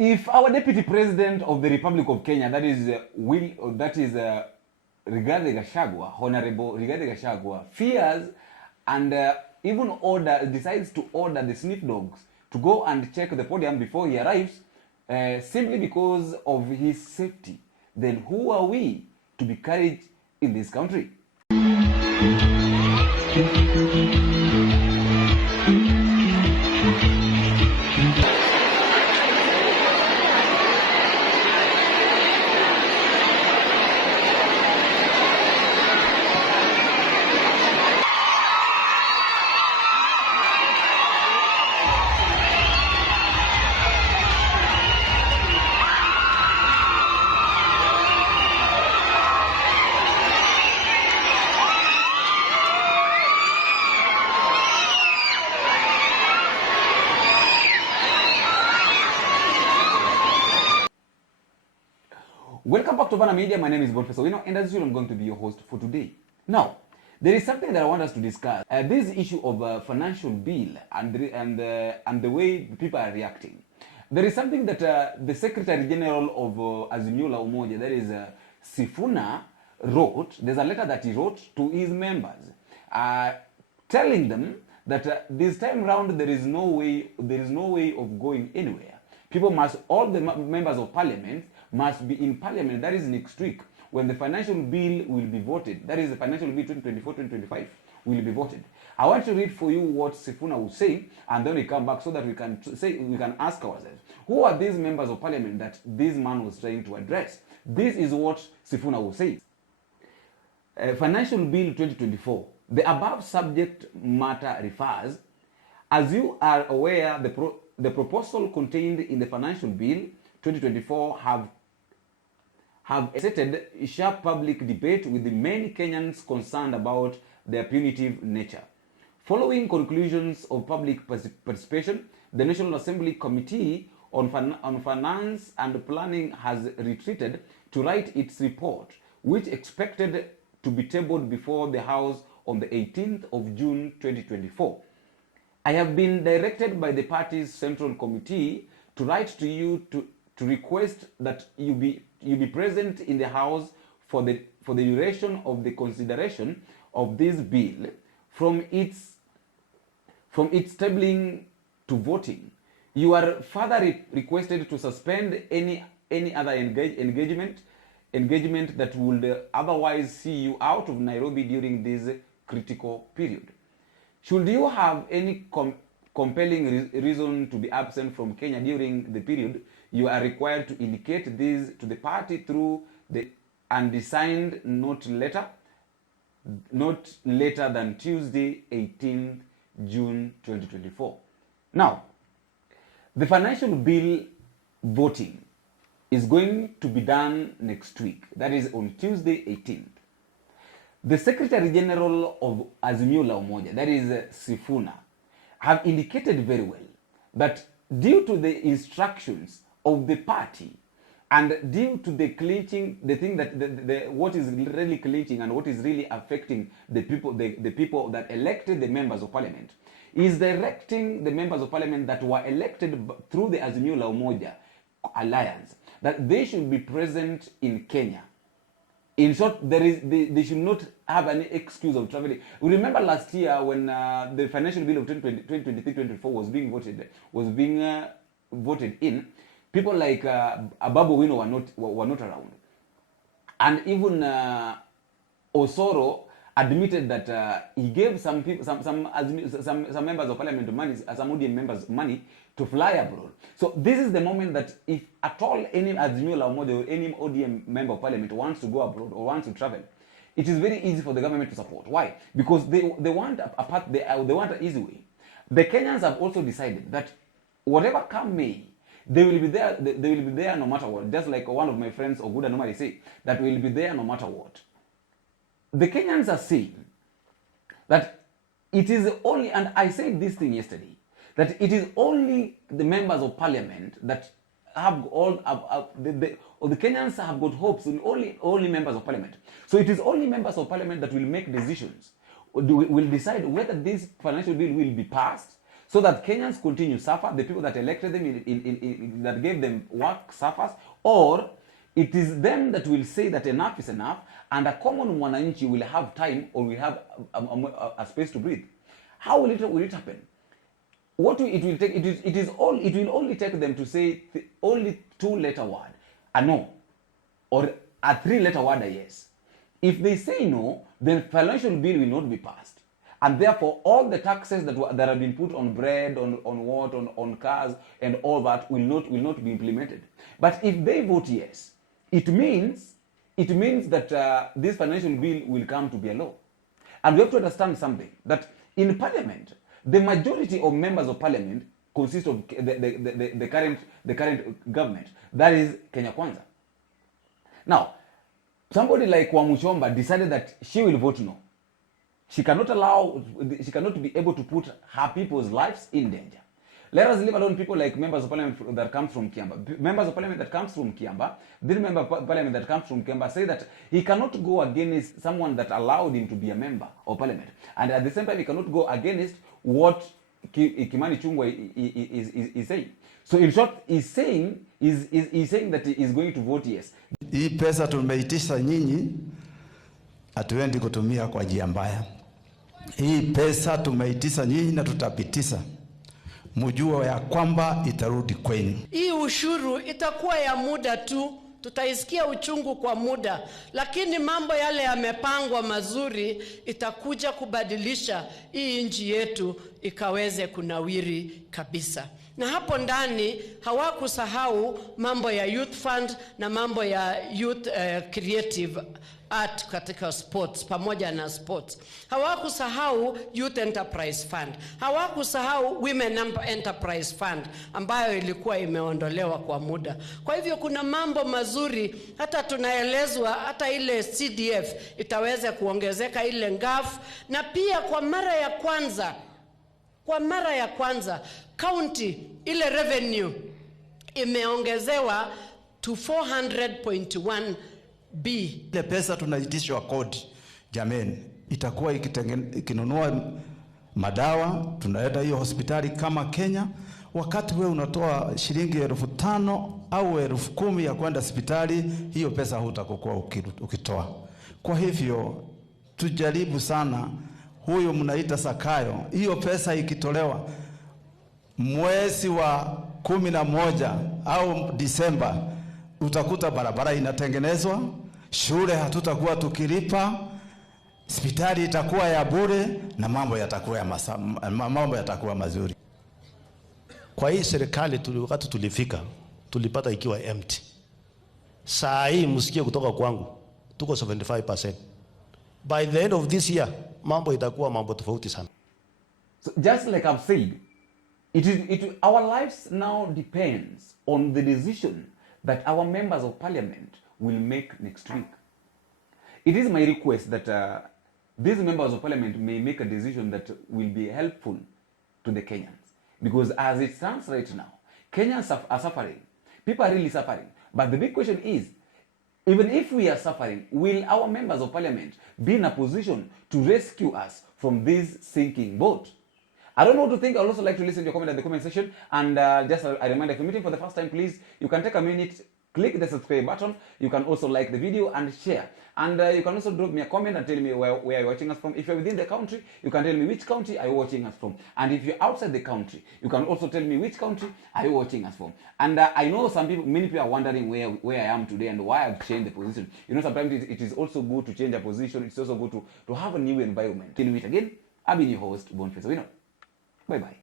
If our Deputy President of the Republic of Kenya, that is Rigathi Gachagua, Honorable Rigathi Gachagua, fears and even decides to order the sniff dogs to go and check the podium before he arrives, simply because of his safety, then who are we to be carried in this country? Welcome back to Vana Media. My name is M.P.s, and as usual, I'm going to be your host for today. Now, there is something that I want us to discuss. This issue of financial bill and the way people are reacting. There is something that the Secretary General of Azimio la Umoja, that is Sifuna, wrote. There's a letter that he wrote to his members, telling them that this time round there is no way of going anywhere. All the members of Parliament must be in Parliament, that is next week, when the financial bill will be voted. That is the financial bill 2024-2025 will be voted. I want to read for you what Sifuna will say, and then we come back so that we can ask ourselves, who are these members of Parliament that this man was trying to address? This is what Sifuna will say. Financial Bill 2024. The above subject matter refers, as you are aware, the proposal contained in the Financial Bill 2024 have excited sharp public debate with the many Kenyans concerned about their punitive nature. Following conclusions of public participation, the National Assembly Committee on Finance and Planning has retreated to write its report, which expected to be tabled before the House on the 18th of June 2024. I have been directed by the party's Central Committee to write to you to request that you be present in the House for the duration of the consideration of this bill, from its tabling to voting. You are further requested to suspend any other engagement that would otherwise see you out of Nairobi during this critical period. Should you have any compelling reason to be absent from Kenya during the period, you are required to indicate this to the party through the undersigned not later than Tuesday, 18th June 2024. Now, the financial bill voting is going to be done next week. That is on Tuesday, 18th. The Secretary General of Azimio la Umoja, that is Sifuna, have indicated very well that due to the instructions of the party and due to the clinching, the thing that what is really clinching and what is really affecting the people that elected the members of Parliament is directing the members of Parliament that were elected through the Azimio la Umoja alliance that they should be present in Kenya. In short, they should not have any excuse of traveling. We remember last year when the financial bill of 2023-2024 was being voted in, people like Ababu Wino were not around, and even Osoro admitted that he gave some members of Parliament money, some ODM members money to fly abroad. So this is the moment that if at all any Azimio la Umoja or any ODM member of Parliament wants to go abroad or wants to travel, it is very easy for the government to support. Why? Because they want they want an easy way. The Kenyans have also decided that whatever come may, they will be there. They will be there no matter what. Just like one of my friends, Oguda, normally say that we will be there no matter what. The Kenyans are saying that it is only, and I said this thing yesterday, that it is only the members of Parliament that have the Kenyans have got hopes in only members of Parliament. So it is only members of Parliament that will make decisions, will decide whether this financial bill will be passed, so that Kenyans continue to suffer, the people that elected them, that gave them work suffers, or it is them that will say that enough is enough, and a common mwananchi will have time, or will have a space to breathe. How will it happen? What it will take, it will only take them to say only 2-letter word, a no, or a 3-letter word, a yes. If they say no, then financial bill will not be passed. And therefore, all the taxes that have been put on bread, on cars, and all that will not be implemented. But if they vote yes, it means that this financial bill will come to be a law. And we have to understand something, that in Parliament, the majority of members of Parliament consist of the current government. That is Kenya Kwanza. Now, somebody like Wamuchomba decided that she will vote no. She cannot be able to put her people's lives in danger. Let us leave alone people like members of parliament that come from Kiamba. Members of parliament that comes from Kiamba, this member of parliament that comes from Kiamba say that he cannot go against someone that allowed him to be a member of parliament. And at the same time, he cannot go against what Kimani Chungwa is saying. So in short, he's saying that he is going to vote yes. Hii pesa tumeitisha nyinyi, hatuendi kutumia kwa njia mbaya. Hii pesa tumeitisha nyinyi na tutapitisha. Mjue ya kwamba itarudi kwenu. Hii ushuru itakuwa ya muda tu, tutaisikia uchungu kwa muda, lakini mambo yale yamepangwa mazuri itakuja kubadilisha hii nchi yetu ikaweze kunawiri kabisa. Na hapo ndani hawakusahau mambo ya youth fund na mambo ya youth creative art katika sports, pamoja na sports. Hawakusahau youth enterprise fund. Hawakusahau women enterprise fund ambayo ilikuwa imeondolewa kwa muda. Kwa hivyo kuna mambo mazuri, hata tunaelezwa hata ile CDF itaweza kuongezeka ile ngaf, na pia kwa mara ya kwanza county ile revenue imeongezewa to 400.1 B. Ile pesa tunaitishwa kodi, jameni, itakuwa ikinunua madawa, tunaenda hiyo hospitali kama Kenya. Wakati wewe unatoa shilingi 5,000 au 10,000 ya kwenda hospitali, hiyo pesa hutakokuwa ukitoa. Kwa hivyo tujaribu sana, huyo mnaita Sakayo, hiyo pesa ikitolewa mwezi wa 11 au Disemba, utakuta barabara inatengenezwa, shule hatutakuwa tukilipa, hospitali itakuwa ya bure, na mambo yatakuwa mazuri. Kwa hii serikali wakati tulifika, tulipata ikiwa empty. Saa hii msikie kutoka kwangu, tuko 75%. By the end of this year, mambo itakuwa mambo tofauti sana. So just like I've said, our lives now depends on the decision that our members of parliament will make next week. It is my request that these members of parliament may make a decision that will be helpful to the Kenyans. Because as it stands right now, Kenyans are suffering. People are really suffering. But the big question is, even if we are suffering, will our members of parliament be in a position to rescue us from this sinking boat? I don't know what to think. I'd also like to listen to your comment in the comment section. And just a reminder, if you're meeting for the first time, please, you can take a minute, click the subscribe button. You can also like the video and share. And you can also drop me a comment and tell me where you're watching us from. If you're within the country, you can tell me which country are you watching us from. And if you're outside the country, you can also tell me which country are you watching us from. And I know many people are wondering where I am today and why I've changed the position. You know, sometimes it is also good to change a position. It's also good to have a new environment. Till we meet again, I've been your host, M.P.s. Bye-bye.